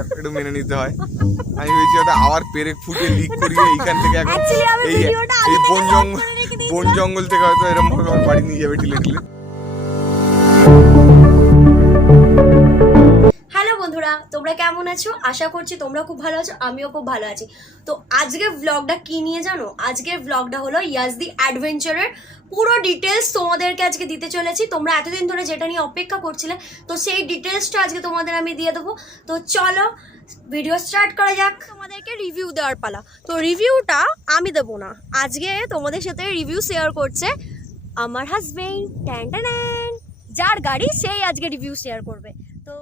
এটা একটু মেনে নিতে হয়। আমি ভেবেছি ওটা আবার পেরেক ফুটে লিক করিয়ে এইখান থেকে এখন এই বন জঙ্গল থেকে হয়তো এরকম ভাবে আমার বাড়ি নিয়ে যাবে ঠেলে ঠেলে। হ্যালো বন্ধুরা, তোমরা কেমন আছো? আশা করছি তোমরা খুব ভালো আছো, আমিও খুব ভালো আছি। তো আজকের ব্লগটা কি নিয়ে জানো? আজকের ব্লগটা হলো ইয়াজদি অ্যাডভেঞ্চারের পুরো ডিটেলস তোমাদেরকে আজকে দিতে চলেছি। তোমরা এতদিন ধরে যেটা নিয়ে অপেক্ষা করছিলে, তো সেই ডিটেলসটা আজকে তোমাদের আমি দিয়ে দেবো। তো চলো ভিডিও স্টার্ট করা যাক। তোমাদেরকে রিভিউ দেওয়ার পালা। তো রিভিউটা আমি দেবো না, আজকে তোমাদের সাথে রিভিউ শেয়ার করছে আমার হাজবেন্ড। ট্যান ট্যান, যার গাড়ি সেই আজকে রিভিউ শেয়ার করবে। তো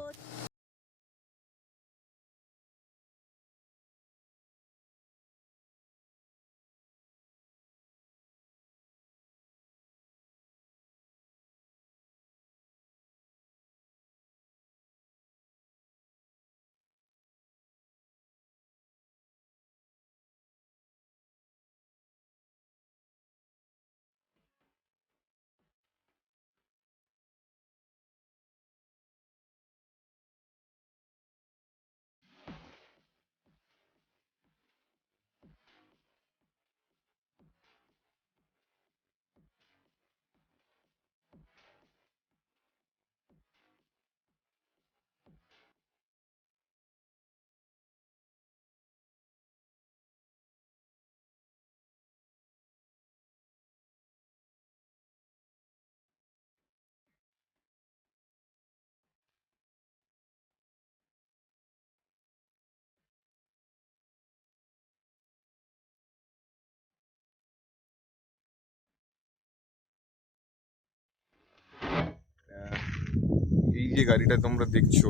এই যে গাড়িটা তোমরা দেখছো,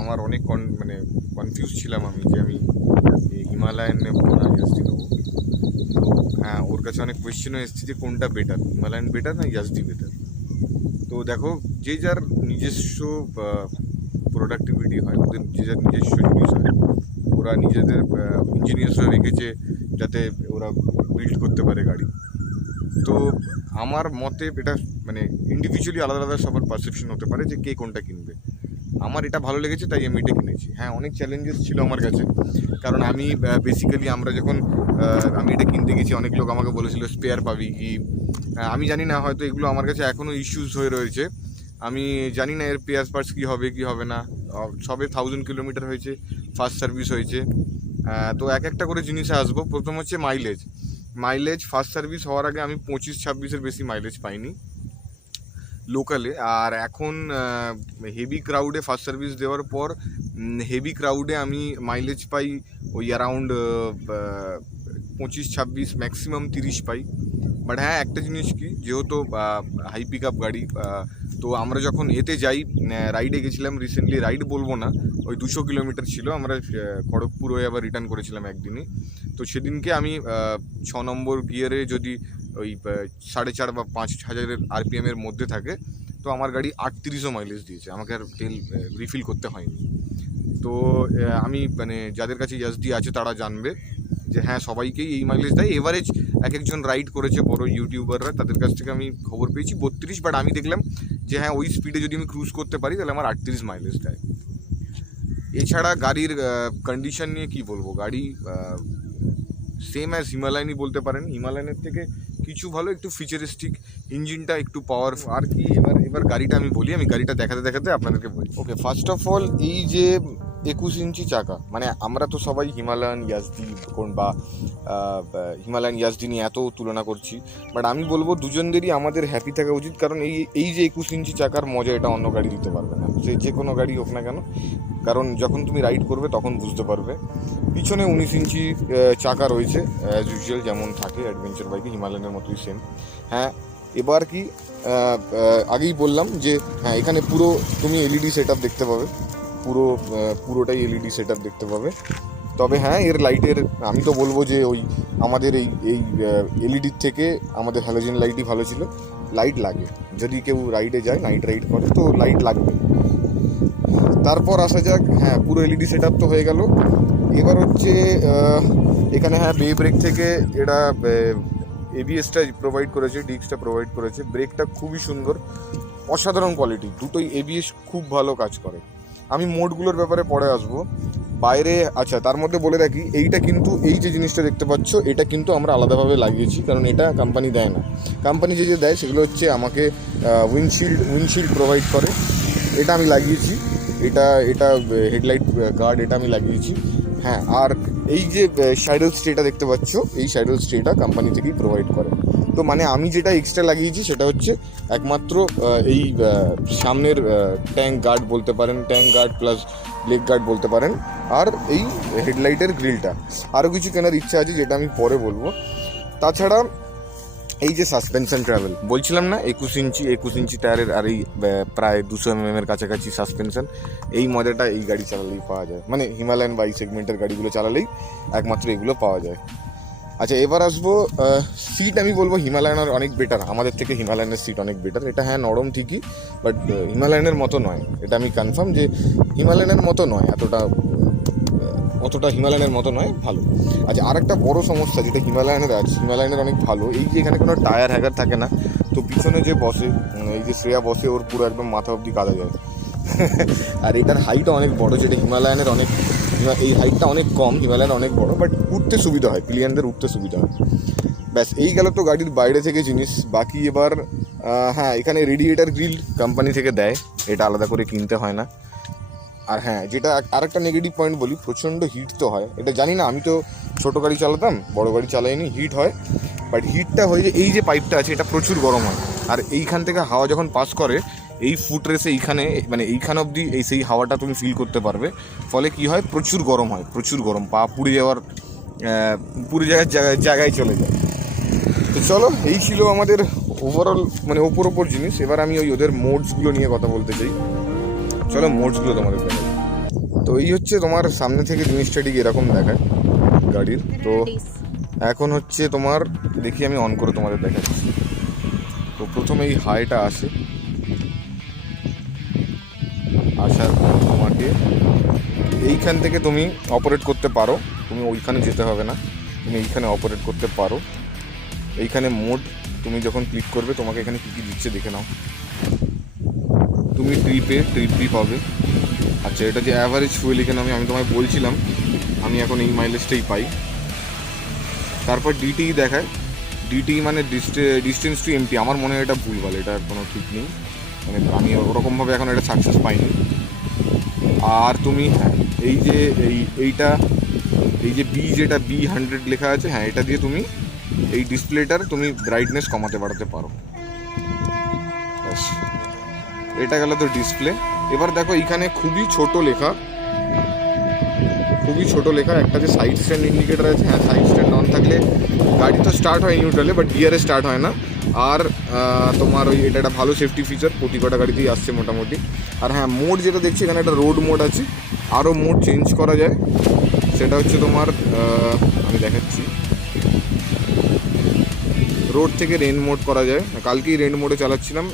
আমার অনেক মানে কনফিউজ ছিলাম আমি যে আমি হিমালয়ান নেবো না ইয়াজদি নেবো। তো হ্যাঁ, ওর কাছে অনেক কোয়েশ্চেনও এসেছে যে কোনটা বেটার, হিমালয়ান বেটার না ইয়াজদি বেটার। তো দেখো, যে যার নিজস্ব প্রোডাক্টিভিটি হয়, ওদের যে যার নিজস্ব জিনিস হয়, ওরা নিজেদের ইঞ্জিনিয়ার্সরা রেখেছে যাতে ওরা বিল্ড করতে পারে গাড়ি। তো আমার মতে এটা মানে ইন্ডিভিজুয়ালি আলাদা আলাদা সবার পারসেপশন হতে পারে যে কে কোনটা কিনবে। আমার এটা ভালো লেগেছে তাই আমি এটা কিনেছি। হ্যাঁ, অনেক চ্যালেঞ্জেস ছিল আমার কাছে, কারণ আমি বেসিক্যালি আমরা যখন আমি এটা কিনতে গেছি, অনেক লোক আমাকে বলেছিল স্পেয়ার পাবি কি। আমি জানি না, হয়তো এগুলো আমার কাছে এখনও ইস্যুস হয়ে রয়েছে। আমি জানি না এর পেয়ার পার্টস কী হবে কি হবে না। সবে 1000 কিলোমিটার হয়েছে, ফার্স্ট সার্ভিস হয়েছে। তো এক একটা করে জিনিসে আসবো। প্রথম হচ্ছে মাইলেজ ফার্স্ট সার্ভিস হওয়ার আগে আমি 25-26-এর বেশি মাইলেজ পাইনি লোকালে। আর এখন হেভি ক্রাউডে ফার্স্ট সার্ভিস দেওয়ার পর হেভি ক্রাউডে আমি মাইলেজ পাই ওই অ্যারাউন্ড 25-26, ম্যাক্সিমাম 30 পাই। বাট হ্যাঁ, একটা জিনিস কি, যেহেতু হাই পিক আপ গাড়ি, তো আমরা যখন এতে যাই, রাইডে গেছিলাম রিসেন্টলি, রাইড বলবো না, ওই 200 কিলোমিটার ছিল, আমরা খড়গপুর হয়ে আবার রিটার্ন করেছিলাম একদিনই। তো সেদিনকে আমি 6 নম্বর গিয়ারে যদি ওই 4.5 বা 5,000 আরপিএমের মধ্যে থাকে, তো আমার গাড়ি 38ও মাইলেজ দিয়েছে, আমাকে আর তেল রিফিল করতে হয়নি। তো আমি মানে যাদের কাছে ইয়াজদি আছে তারা জানবে যে হ্যাঁ, সবাইকেই এই মাইলেজ দেয়। এভারেজ এক একজন রাইড করেছে বড় ইউটিউবাররা, তাদের কাছ থেকে আমি খবর পেয়েছি 32, বাট আমি দেখলাম যে হ্যাঁ, ওই স্পিডে যদি আমি ক্রুজ করতে পারি তাহলে আমার 38 মাইলেজ দেয়। এছাড়া গাড়ির কন্ডিশন নিয়ে কি বলবো, গাড়ি সেম অ্যাজ হিমালয়ানই বলতে পারেন। হিমালয়ানের থেকে কিছু ভালো, একটু ফিচারিস্টিক, ইঞ্জিনটা একটু পাওয়ারফুল। আর কি, এবার গাড়িটা আমি বলি, আমি গাড়িটা দেখাতে দেখাতে আপনাদেরকে বলি। ওকে, ফার্স্ট অফ অল, এই যে 21 ইঞ্চি চাকা, মানে আমরা তো সবাই হিমালয়ান ইয়াজদি বা হিমালয়ান ইয়াজদি নিয়ে এত তুলনা করছি, বাট আমি বলবো দুজনদেরই আমাদের হ্যাপি থাকা উচিত, কারণ এই যে 21 ইঞ্চি চাকার মজা এটা অন্য গাড়ি দিতে পারবে না, যে কোনো গাড়ি হোক না কেন। কারণ যখন তুমি রাইড করবে তখন বুঝতে পারবে। পিছনে 19 ইঞ্চি চাকা রয়েছে অ্যাজ ইউজুয়াল, যেমন থাকে অ্যাডভেঞ্চার বাইকে, হিমালয়ানের মতোই সেম। হ্যাঁ, এবার কি, আগেই বললাম যে হ্যাঁ, এখানে পুরো তুমি এলইডি সেট আপ দেখতে পাবে, পুরোটাই এলইডি সেট আপ দেখতে পাবে। তবে হ্যাঁ, এর লাইটের আমি তো বলবো যে ওই আমাদের এই এলইডির থেকে আমাদের হ্যালোজেন লাইটই ভালো ছিল। লাইট লাগে, যদি কেউ রাইডে যায়, নাইট রাইড করে, তো লাইট লাগবে। তারপর আসা যাক, হ্যাঁ, পুরো এলইডি সেট আপ তো হয়ে গেল। এবার হচ্ছে এখানে হ্যাঁ, বে ব্রেক থেকে এটা এবিএসটা প্রোভাইড করেছে, ডিস্কটা প্রোভাইড করেছে। ব্রেকটা খুবই সুন্দর, অসাধারণ কোয়ালিটি, দুটোই এবিএস খুব ভালো কাজ করে। আমি মোডগুলোর ব্যাপারে পরে আসবো। বাইরে আচ্ছা, তার মধ্যে বলে রাখি, এইটা কিন্তু এই যে জিনিসটা দেখতে পাচ্ছ এটা কিন্তু আমরা আলাদাভাবে লাগিয়েছি, কারণ এটা কোম্পানি দেয় না। কোম্পানি যে যে দেয় সেগুলো হচ্ছে আমাকে উইন্ডশিল্ড প্রোভাইড করে, এটা আমি লাগিয়েছি। এটা এটা হেডলাইট গার্ড এটা আমি লাগিয়েছি। হ্যাঁ, আর এই যে শ্যাডো স্টেটা দেখতে পাচ্ছ, এই শ্যাডো স্টেটা কোম্পানি থেকেই প্রোভাইড করে। তো মানে আমি যেটা এক্সট্রা লাগিয়েছি সেটা হচ্ছে একমাত্র এই সামনের ট্যাঙ্ক গার্ড বলতে পারেন, tank guard plus leg guard বলতে পারেন, আর এই হেডলাইটের গ্রিলটা। আরও কিছু কেনার ইচ্ছা আছে যেটা আমি পরে বলবো। তাছাড়া এই যে সাসপেনশন ট্রাভেল বলছিলাম না, 21 ইঞ্চি টায়ারের, আর এই প্রায় 200 mm এর কাছাকাছি সাসপেনশন, এই মজাটা এই গাড়ি চালালেই পাওয়া যায়, মানে হিমালয়ান বা এই সেগমেন্টের গাড়িগুলো চালালেই একমাত্র এগুলো পাওয়া যায়। আচ্ছা, এবার আসবো সিট। আমি বলবো হিমালয়ানের অনেক বেটার, আমাদের থেকে হিমালয়ানের সিট অনেক বেটার। এটা হ্যাঁ নরম ঠিকই, বাট হিমালয়ানের মতো নয়, এটা আমি কনফার্ম যে হিমালয়ানের মতো নয়, অতটা হিমালয়ানের মতো নয়, ভালো। আচ্ছা, আর একটা বড় সমস্যা যেটা হিমালয়ানের আছে, হিমালয়ানের অনেক ভালো, এই যে এখানে কোনো টায়ার হ্যাগার থাকে না। তো পিছনে যে বসে, এই যে শ্রেয়া বসে, ওর পুরো একদম মাথা অবধি কাদা যায়। আর এটার হাইটও অনেক বড়, যেটা হিমালয়ানের অনেক, এই হাইটটা অনেক কম, হিমালয়ানের অনেক বড়, বাট উঠতে সুবিধা হয়, পিলিয়নদের উঠতে সুবিধা হয়। ব্যাস, এই গেল তো গাড়ির বাইরে থেকে জিনিস। বাকি এবার হ্যাঁ, এখানে রেডিয়েটার গ্রিল কোম্পানি থেকে দেয়, এটা আলাদা করে কিনতে হয় না। আর হ্যাঁ, যেটা আরেকটা নেগেটিভ পয়েন্ট বলি, প্রচণ্ড হিট তো হয়, এটা জানি না, আমি তো ছোটো গাড়ি চালাতাম, বড় গাড়ি চালাইনি, হিট হয়। বাট হিটটা হয়ে যে এই যে পাইপটা আছে এটা প্রচুর গরম হয়, আর এইখান থেকে হাওয়া যখন পাস করে এই ফুট রেসে এইখানে, মানে এইখান অবধি সেই হাওয়াটা তুমি ফিল করতে পারবে। ফলে কি হয়, প্রচুর গরম হয়, প্রচুর গরম, পা পুড়ে যাওয়ার পুড়ে জায়গায় চলে যায়। তো চলো, এই ছিল আমাদের ওভারঅল মানে ওপর জিনিস। এবার আমি ওদের মোডসগুলো নিয়ে কথা বলতে চাই। চলো মোডসগুলো তোমাদের দেখাই। তো এই হচ্ছে তোমার সামনে থেকে জিনিসটা ঠিক এরকম দেখায় গাড়ির। তো এখন হচ্ছে তোমার, দেখি আমি অন করে তোমাদের দেখাচ্ছি। তো প্রথমে এই হাইটা আসার পর তোমাকে এইখান থেকে তুমি অপারেট করতে পারো, তুমি ওইখানে যেতে হবে না, তুমি এইখানে অপারেট করতে পারো। এইখানে মোড তুমি যখন ক্লিক করবে তোমাকে এখানে কী কী দিচ্ছে দেখে নাও। তুমি ট্রিপ পাবে। আচ্ছা, এটা যে অ্যাভারেজ ফুয়েল এখানে আমি তোমায় বলছিলাম, আমি এখন এই মাইলেজটাই পাই। তারপর ডিটি দেখায়, ডিটি মানে ডিস্টেন্স টু এমটি। আমার মনে হয় এটা ভুলভাল, এটা কোনো ঠিক নেই, মানে আমি ওরকমভাবে এখন এটা সাকসেস পাইনি। আর তুমি হ্যাঁ, এই যে এই যে যেটা B100 লেখা আছে, হ্যাঁ এটা দিয়ে তুমি এই ডিসপ্লেটার তুমি ব্রাইটনেস কমাতে বাড়াতে পারো। ব্যাস, এটা গেল তো ডিসপ্লে। এবার দেখো এইখানে খুবই ছোট লেখা, একটা যে সাইড স্ট্যান্ড ইন্ডিকেটার আছে, হ্যাঁ সাইড স্ট্যান্ড অন থাকলে গাড়ি তো স্টার্ট হয় নিউট্রালে, বাট গিয়ারে স্টার্ট হয় না। আর তোমার এটা একটা ভালো সেফটি ফিচার, প্রতি কটা গাড়িতেই আসছে মোটামুটি। আর হ্যাঁ, মোড যেটা দেখছি এখানে একটা রোড মোড আছে, আরও মোড চেঞ্জ করা যায়। সেটা হচ্ছে তোমার আমি দেখাচ্ছি, রোড থেকে রেন মোড করা যায়। কালকেই রেন মোডে চালাচ্ছিলাম,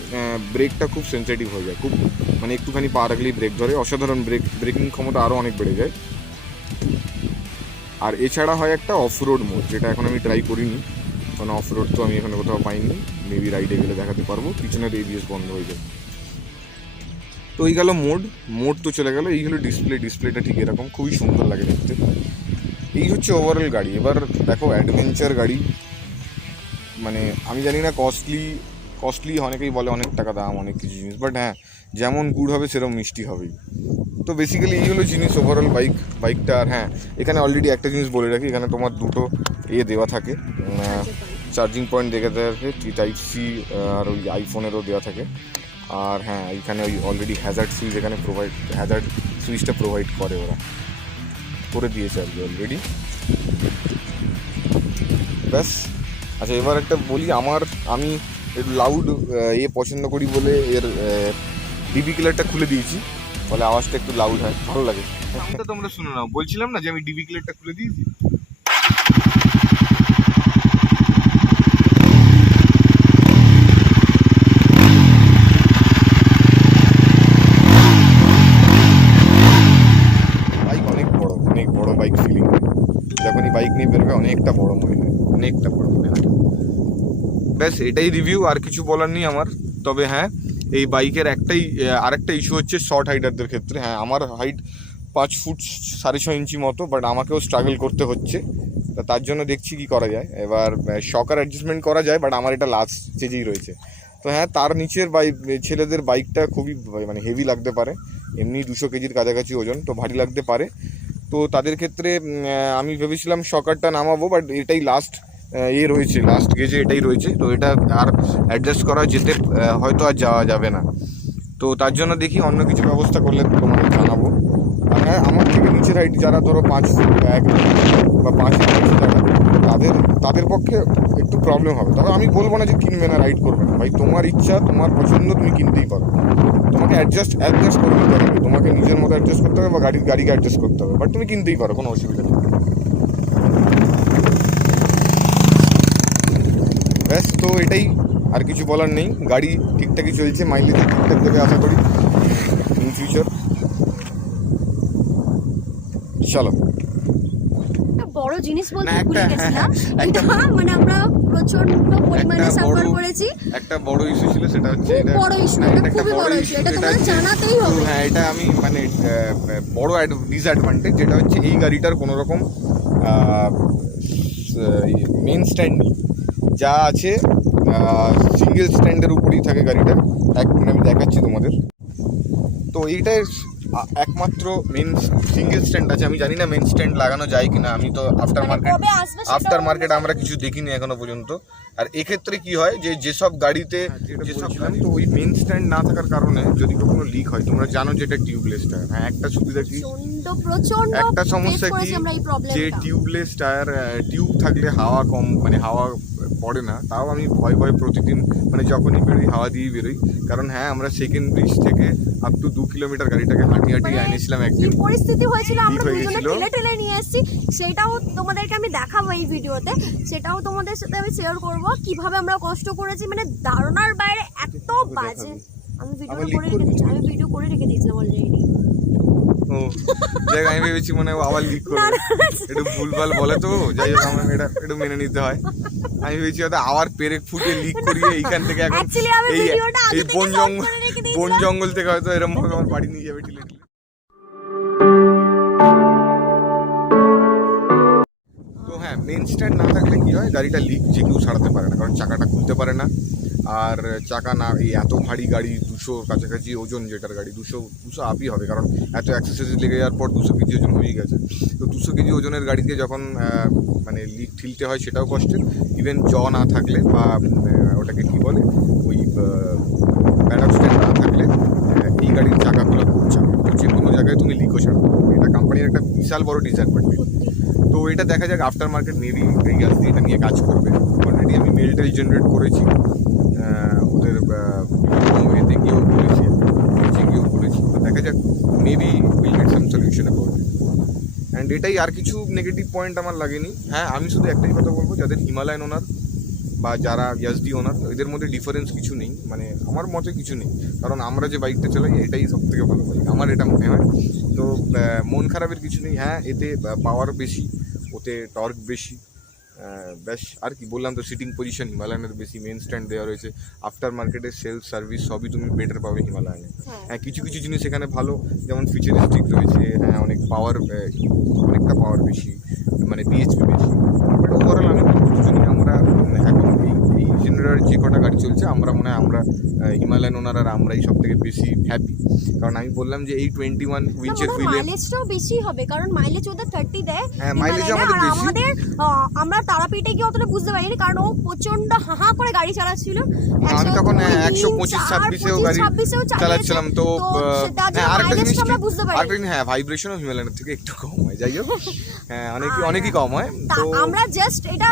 ব্রেকটা খুব সেন্সিটিভ হয়ে যায়, খুব মানে একটুখানি পা রাখলেই ব্রেক ধরে, অসাধারণ ব্রেকিং ক্ষমতা আরও অনেক বেড়ে যায়। আর এছাড়া হয় একটা অফ রোড মোড, যেটা এখন আমি ট্রাই করিনি, কারণ অফ রোড তো আমি এখানে কোথাও পাইনি, মেবি রাইডে গেলে দেখাতে পারবো। পিছনের এবিএস বন্ধ হয়ে যায়। তো এই গেল মোড তো চলে গেল। এই হলো ডিসপ্লেটা ঠিক এরকম, খুবই সুন্দর লাগে দেখতে। এই হচ্ছে ওভারঅল গাড়ি। এবার দেখো, অ্যাডভেঞ্চার গাড়ি, মানে আমি জানি না কস্টলি অনেকেই বলে অনেক টাকা দাম অনেক কিছু জিনিস, বাট হ্যাঁ, যেমন গুড় হবে সেরকম মিষ্টি হবেই। তো বেসিক্যালি এই হলো জিনিস ওভারঅল বাইকটা। আর হ্যাঁ, এখানে অলরেডি একটা জিনিস বলে রাখি, এখানে তোমার দুটো দেওয়া থাকে, চার্জিং পয়েন্ট দেওয়া থাকে, Type-C, আর ওই আইফোনেরও দেওয়া থাকে। আর হ্যাঁ, এইখানে ওই অলরেডি হ্যাজার্ড সুইচটা প্রোভাইড করে, ওরা করে দিয়েছে আর কি অলরেডি। ব্যাস। আচ্ছা, এবার একটা বলি, আমি একটু লাউড পছন্দ করি বলে এর ডিবি কিলারটা খুলে দিয়েছি, ফলে আওয়াজটা একটু লাউড হয়, ভালো লাগে। তো তোমরা শুনে নাও, বলছিলাম না যে আমি ডিবি কিলারটা খুলে দিয়েছি। বাইক অনেক বড় বাইক ফিলিং, যখনই বাইক নিয়ে বেরোবে অনেকটা বড় মনে হয়। ব্যাস, এটাই রিভিউ, আর কিছু বলার নেই আমার। তবে হ্যাঁ, এই বাইকের আরেকটা ইস্যু হচ্ছে শর্ট হাইটারদের ক্ষেত্রে। হ্যাঁ, আমার হাইট 5 ফুট 6.5 ইঞ্চি মতো, বাট আমাকেও স্ট্রাগল করতে হচ্ছে। তা তার জন্য দেখছি কি করা যায়। এবার শকার অ্যাডজাস্টমেন্ট করা যায়, বাট আমার এটা লাস্ট স্টেজেই রয়েছে। তো হ্যাঁ, তার নিচের ছেলেদের বাইকটা খুবই মানে হেভি লাগতে পারে, এমনি 200 কেজির কাছাকাছি ওজন, তো ভারী লাগতে পারে। তো তাদের ক্ষেত্রে আমি ভেবেছিলাম শকারটা নামাবো, বাট এটাই লাস্ট রয়েছে, লাস্ট গেজে এটাই রয়েছে। তো এটা আর অ্যাডজাস্ট করা যেতে হয়তো আর যাওয়া যাবে না। তো তার জন্য দেখি অন্য কিছু ব্যবস্থা করলে তোমাকে জানাবো। আর হ্যাঁ, আমার থেকে নিচের হাইট যারা ধরো 5 ফুট 1 বা 5 ফুট যারা, তাদের পক্ষে একটু প্রবলেম হবে। তবে আমি বলবো না যে কিনবে না, রাইড করবে না। ভাই, তোমার ইচ্ছা, তোমার পছন্দ, তুমি কিনতেই পারো। তোমাকে অ্যাডজাস্ট করে নিতে হবে, তোমাকে নিজের মতো অ্যাডজাস্ট করতে হবে বা গাড়িকে অ্যাডজাস্ট করতে হবে, বাট তুমি কিনতেই পারো, কোনো অসুবিধা নেই। ব্যাস, তো এটাই, আর কিছু বলার নেই। গাড়ি ঠিকঠাকই চলছে, মাইলেজ ঠিকঠাক দেবে আশা করি ইন ফিউচার। চলো। বড় জিনিস বলতে না, ভুলে গেছিলাম, এটা মানে আমরা প্রচন্ড পরিমাণে সাফার করেছি। একটা বড় ইস্যু ছিল, সেটা হচ্ছে খুব বড় ইস্যু, এটা খুবই বড় ইস্যু, এটা তোমাদের জানাতেই হবে। হ্যাঁ, এটা আমি মানে বড় ডিসঅ্যাডভান্টেজ, যেটা হচ্ছে এই গাড়িটার কোনো রকম মেন স্ট্যান্ড নেই। যা আছে সিঙ্গেল স্ট্যান্ডের উপরেই থাকে গাড়িটা। আমি দেখাচ্ছি তোমাদের। তো এইটাই একমাত্র মেন সিঙ্গেল স্ট্যান্ড আছে। আমি জানি না মেন স্ট্যান্ড লাগানো যায় কিনা, আমি তো আফটার মার্কেট আমরা কিছু দেখিনি এখনো পর্যন্ত। আর এক্ষেত্রে কি হয়, যে যেসব গাড়িতে তো ওই মেন স্ট্যান্ড না থাকার কারণে যদি কখনো লিক হয়, তোমরা জানো যে এটা টিউবলেস টায়ার। হ্যাঁ, একটা সুবিধা কি, একটা সমস্যা কি, যে টিউবলেস টায়ার, টিউব থাকলে হাওয়া কম, মানে হাওয়া পড়ে না। তাও আমি ভয় প্রতিদিন মানে যখনই বেরোই হাওয়া দিয়েই বেরোই। কারণ হ্যাঁ, আমরা সেকেন্ড ব্রিজ থেকে আপ টু 2 কিলোমিটার গাড়িটাকে হাঁটি এনেছিলাম। একদিন পরিস্থিতি হয়েছিল, আমরা দুজনে ঠেলে নিয়ে এসেছি, সেটাও তোমাদেরকে আমি দেখাবো এই ভিডিওতে। সেটাও তোমাদের সাথে আমি শেয়ার করব কিভাবে আমরা কষ্ট করেছি, মানে ধারণার বাইরে এত বাজে। আমি ভিডিও করে রেখে দিয়েছিলাম অলরেডি। ও দেখ, আমি ভেবেছি মনে হয় আবার লিক করবে, একটু ভুলভাল বলে, তো যাই হোক আমার এটা একটু মেনে নিতে হয়। আমি ভেবেছি হয়তো আবার পেরেক ফুটে লিক করিয়ে এইখান থেকে এখন এই বন জঙ্গল থেকে হয়তো এরকম ভাবে আমার বাড়ি নিয়ে যাবে ঠেলে। তো হ্যাঁ, মেন স্ট্যান্ড না থাকলে কি হয়, গাড়িটা লিক যে কেউ সারাতে পারে না, কারণ চাকাটা খুলতে পারে না। আর চাকা না, এই এত ভারী গাড়ি, 200 কাছাকাছি ওজন, যেটার গাড়ি 200 আপই হবে, কারণ এত অ্যাক্সেসরিজ লেগে যাওয়ার পর 200 কেজি ওজন হয়ে গেছে। তো 200 কেজি ওজনের গাড়িকে যখন মানে লিক ঠিলতে হয়, সেটাও কষ্টের। ইভেন না থাকলে বা ওটাকে কী বলে, ওই প্যাডক স্ট্যান্ড না থাকলে এই গাড়ির চাকাগুলো খুব চাপে, তো যে কোনো জায়গায় তুমি লিকও ছাড়াতে পারবে। এটা কোম্পানির একটা বিশাল বড় ডিসঅ্যাডভান্টেজ। তো এটা দেখা যাক, আফটার মার্কেট মেবি এটা নিয়ে কাজ করবে। অলরেডি আমি মেলটেল জেনারেট করেছি, ওদের এতে গিয়েও বলেছি, তো দেখা যাক, maybe will get some solution about it. And এটাই, আর কিছু নেগেটিভ পয়েন্ট আমার লাগেনি। হ্যাঁ, আমি শুধু একটাই কথা বলবো, যাদের হিমালয়ান ওনার বা যারা ইয়াজদি ওনার, এদের মধ্যে ডিফারেন্স কিছু নেই, মানে আমার মতে কিছু নেই। কারণ আমরা যে বাইকটা চালাই, এটাই সব থেকে ভালো বাইক, আমার এটা মনে হয়। তো মন খারাপের কিছু নেই। হ্যাঁ, এতে পাওয়ার বেশি, ওতে টর্ক বেশি, বেশ। আর কি বললাম, তো সিটিং পজিশন হিমালয়ানের বেশি, মেন স্ট্যান্ড দেওয়া রয়েছে, আফটার মার্কেটের সেলফ সার্ভিস সবই তুমি বেটার পাবে হিমালয়ানে। হ্যাঁ, কিছু জিনিস এখানে ভালো, যেমন ফিচারিস্টিক রয়েছে। হ্যাঁ, অনেকটা পাওয়ার বেশি, মানে বিএইচপি বেশি। বাট ওভারঅল আমি দুজনই আমরা এখন এই জেনারেল যে কটা গাড়ি চলছে, আমরা মনে হয় আমরা হিমালয়ান ওনার আর আমরাই সব থেকে বেশি হ্যাপি। কারণ আমি বললাম যে এই 21 উইঞ্চের হুইলে মাইলেজটাও বেশি হবে, কারণ মাইলেজ ওদের 30 দেয়। হ্যাঁ, মাইলেজ আমাদের বেশি। আমরা তারাপীঠে গিয়ে অতটা বুঝতে পারিনি, কারণ ও প্রচন্ড হাহা করে গাড়ি চালাচ্ছিল। আমি তখন 125-26-এও গাড়ি চালাচ্ছিলাম। তো আরেকটা জিনিস, হ্যাঁ, ভাইব্রেশনও হিমালয়ানের থেকে একটু কম হয়। যাই হোক, হ্যাঁ, অনেকই কম হয়। তো আমরা জাস্ট এটা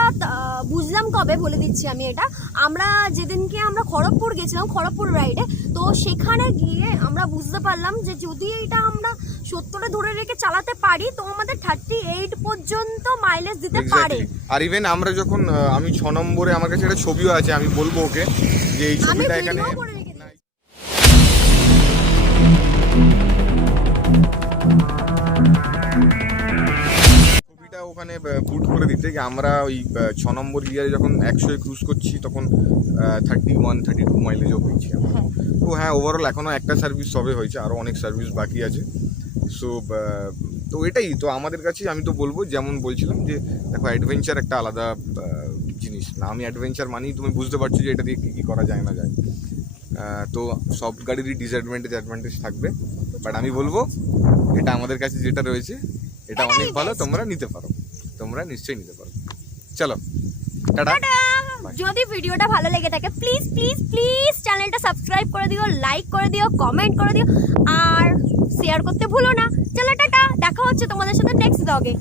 বুঝলাম কবে, বলে দিচ্ছি আমি এটা। আমরা যেদিনকে আমরা খড়গপুর গেছিলাম, খড়গপুর রাইডে, তো সেখানে গিয়ে আমরা বুঝতে পারলাম যে যদি এটা আমরা 70-এ ধরে রেখে চালাতে পারি, তো আমাদের 38 পর্যন্ত মাইলেজ দিতে পারে। আর ইভেন আমরা যখন আমি 6 নম্বরে, আমার কাছে একটা ছবিও আছে, আমি বলবো ওকে যে এই ছবিটা এখানে, ওখানে পুট করে দিতে যে আমরা ওই 6 নম্বর গিয়ারে যখন 100 ক্রুজ করছি তখন 31-32 মাইলেজও হয়েছে আমার। তো হ্যাঁ, ওভারঅল এখনও একটা সার্ভিস সবে হয়েছে, আরও অনেক সার্ভিস বাকি আছে। সো তো এটাই তো আমাদের কাছে, আমি তো বলবো যেমন বলছিলাম যে দেখো অ্যাডভেঞ্চার একটা আলাদা জিনিস না। আমি অ্যাডভেঞ্চার মানেই তুমি বুঝতে পারছো যে এটা দিয়ে কী কী করা যায় না যায়। তো সব গাড়িরই ডিসঅ্যাডভান্টেজ অ্যাডভান্টেজ থাকবে, বাট আমি বলবো এটা আমাদের কাছে যেটা রয়েছে এটা অনেক ভালো, তোমরা নিতে পারো, তোমরা নিশ্চয়ই নিতে পারো। চলো টাটা। যদি ভিডিওটা ভালো লেগে থাকে প্লিজ প্লিজ প্লিজ চ্যানেলটা সাবস্ক্রাইব করে দিও, লাইক করে দিও, কমেন্ট করে দিও আর শেয়ার করতে ভুলো না। চলো টাটা, দেখা হচ্ছে তোমাদের সাথে নেক্সট ব্লগে।